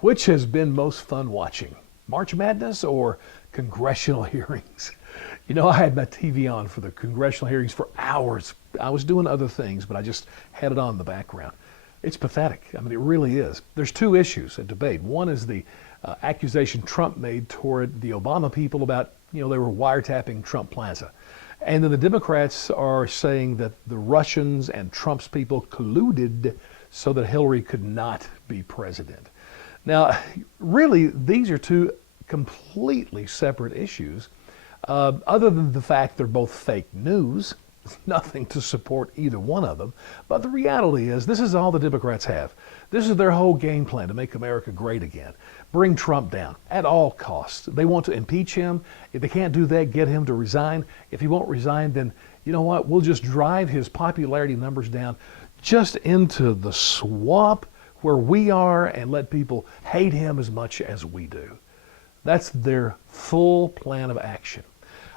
Which has been most fun watching? March Madness or congressional hearings? You know, I had my TV on for the congressional hearings for hours. I was doing other things, but I just had it on in the background. It's pathetic. I mean, it really is. There's two issues at debate. One is the accusation Trump made toward the Obama people about, they were wiretapping Trump Plaza. And then the Democrats are saying that the Russians and Trump's people colluded so that Hillary could not be president. Now, really, these are two completely separate issues, other than the fact they're both fake news. Nothing to support either one of them. But the reality is, this is all the Democrats have. This is their whole game plan to make America great again. Bring Trump down at all costs. They want to impeach him. If they can't do that, get him to resign. If he won't resign, then you know what? We'll just drive his popularity numbers down just into the swamp where we are and let people hate him as much as we do. That's their full plan of action.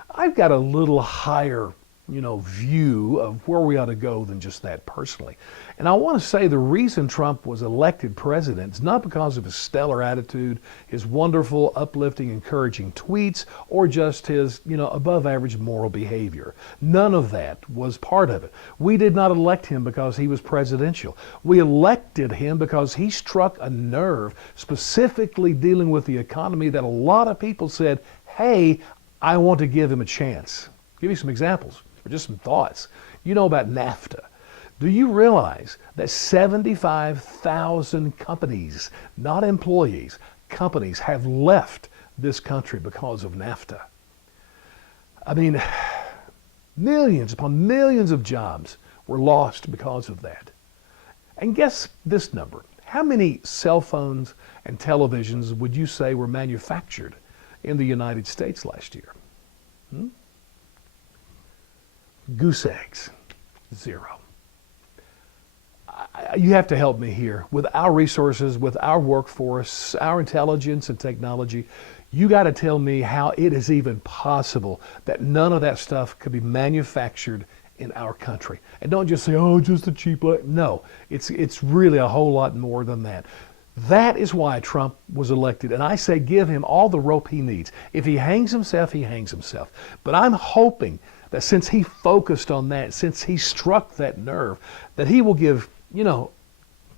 I've got a little higher view of where we ought to go than just that personally. And I want to say the reason Trump was elected president is not because of his stellar attitude, his wonderful, uplifting, encouraging tweets, or just his, above average moral behavior. None of that was part of it. We did not elect him because he was presidential. We elected him because he struck a nerve specifically dealing with the economy that a lot of people said, hey, I want to give him a chance. Give you some examples. Or just some thoughts. You know about NAFTA. Do you realize that 75,000 companies, not employees, companies have left this country because of NAFTA? I mean, millions upon millions of jobs were lost because of that. And guess this number. How many cell phones and televisions would you say were manufactured in the United States last year? Goose eggs, 0. You have to help me here. With our resources, with our workforce, our intelligence and technology, you got to tell me how it is even possible that none of that stuff could be manufactured in our country. And don't just say, oh, just a cheap. No, it's really a whole lot more than that. That is why Trump was elected. And I say give him all the rope he needs. If he hangs himself, he hangs himself. But I'm hoping that since he focused on that, since he struck that nerve, that he will give,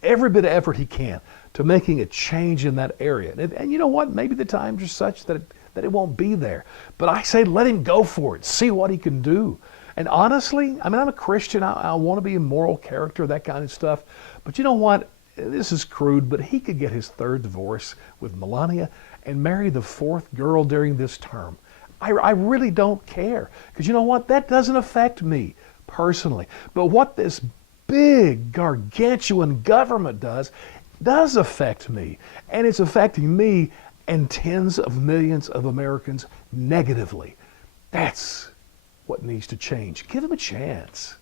every bit of effort he can to making a change in that area. And you know what? Maybe the times are such that it won't be there. But I say let him go for it. See what he can do. And honestly, I'm a Christian. I want to be a moral character, that kind of stuff. But you know what? This is crude, but he could get his 3rd divorce with Melania and marry the 4th girl during this term. I really don't care. Because you know what? That doesn't affect me personally. But what this big, gargantuan government does affect me. And it's affecting me and tens of millions of Americans negatively. That's what needs to change. Give him a chance.